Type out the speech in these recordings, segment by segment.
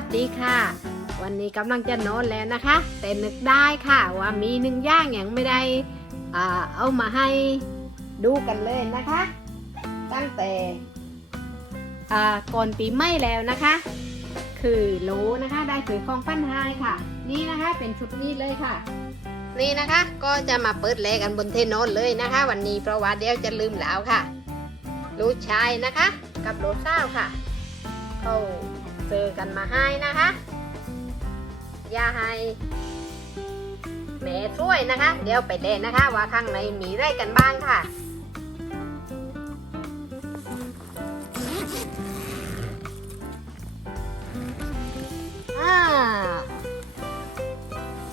สดีค่ะ วันนี้กำลังจะนอนแล้วนะคะ แต่นึกได้ค่ะว่ามีหนึ่งอย่างอย่างไม่ได้อ่าเอามาให้ดูกันเลยนะคะ ตั้งแต่อ่าก่อนปีใหม่แล้วนะคะ คือโหลนะคะได้ถือของปั้นไฮค่ะ นี่นะคะเป็นชุดนี้เลยค่ะ นี่นะคะก็จะมาเปิดแลกันบนเทนอนเลยนะคะ วันนี้เพราะว่าเดี๋ยวจะลืมแล้วค่ะ ลูกชายนะคะ กับโหลเศร้าค่ะเขา เจอกันมาให้นะคะ อย่าให้แม่ช่วยนะคะ เดี๋ยวไปเล่นนะคะ ว่าข้างในมีอะไรกันบ้างค่ะ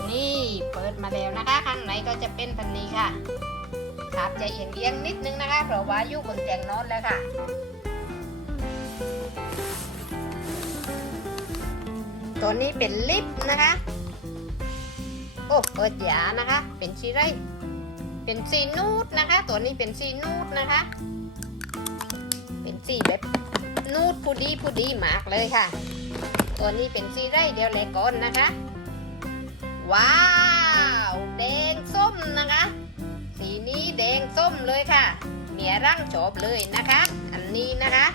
นี่เปิดมาแล้วนะคะ ข้างในก็จะเป็นพันนี้ค่ะขาบจะเอียงเอียงนิดนึงนะคะ เพราะว่าอยู่บนเตียงนอนแล้วค่ะ ตัวนี้เป็นลิฟต์นะคะ โอ้เปิดหยานะคะ เป็นชีไรเป็นสีนูดนะคะ ตัวนี้เป็นสีนูดนะคะ เป็นสีแบบนูดผู้ดีผู้ดีมากเลยค่ะ ตัวนี้เป็นสีไรเดียวเลยก่อนนะคะ ว้าว แดงส้มนะคะ สีนี้แดงส้มเลยค่ะเมียร่างจบเลยนะคะ อันนี้นะคะ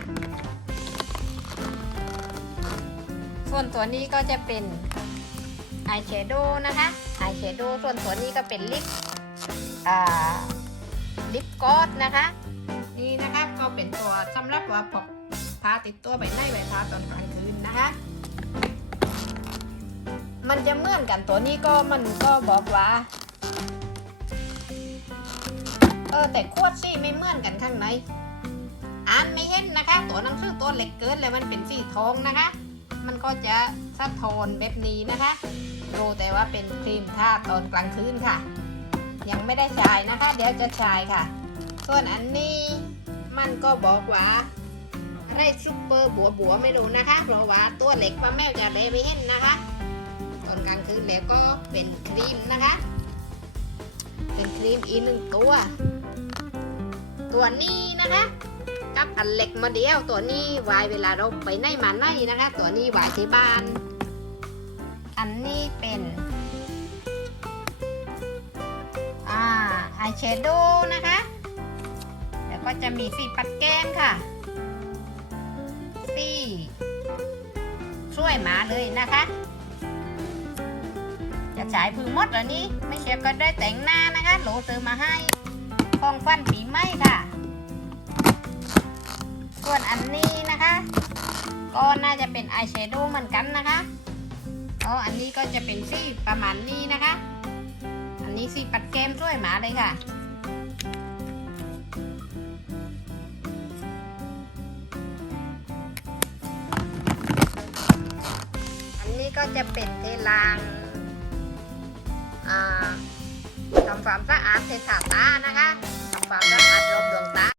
ส่วนตัวนี้ก็จะเป็นอายแชโดว์นะคะอายแชโดว์ส่วนตัวนี้ก็เป็นลิปลิปกอดนะคะ นี่นะคะก็เป็นตัวสำหรับว่าพกพาติดตัวไปในใบพาตอนกลางคืนนะคะ มันจะเหมือนกันตัวนี้ก็มันก็บอกว่าเออแต่ขวดซี่ไม่เหมือนกันข้างในอ่านไม่เห็นนะคะ ตัวหนังสือตัวเล็กเกินเลยมันเป็นสีทองนะคะ มันก็จะสะท้อนแบบนี้นะคะรู้แต่ว่าเป็นครีมทาตอนกลางคืนค่ะ ยังไม่ได้ใช้นะคะ เดี๋ยวจะใช้ค่ะ ส่วนอันนี้มันก็บอกว่าอะไรซุปเปอร์บัวบัวไม่รู้นะคะ เพราะว่าตัวเล็กป้าแมวจะเลยไม่เห็นนะคะ ตอนกลางคืนแล้วก็เป็นครีมนะคะ เป็นครีมอีกหนึ่งตัว ตัวนี้นะคะ กับอันเล็กมาเดียว ตัวนี้วายเวลาเราไปไหนมาไหนนะคะ ตัวนี้วายที่บ้าน อันนี้เป็นอ่าอายแชโดว์นะคะแล้วก็จะมีสีปัดแก้มค่ะสีช่วยหมาเลยนะคะ จะฉายพือมดเหรอนี่ไม่เชียก็ได้แต่งหน้านะคะโหลซื้อมาให้ของฟันปีใหม่ค่ะ ส่วนอันนี้นะคะ ก็น่าจะเป็นอายแชโดว์เหมือนกันนะคะอ๋ออันนี้ก็จะเป็นสีประมาณนี้นะคะ อันนี้สีปัดแก้มช่วยหมาเลยค่ะอันนี้ก็จะเป็นเทลางทำความสะอาดเทถาตานะคะทำความสะอาดรอบดวงตา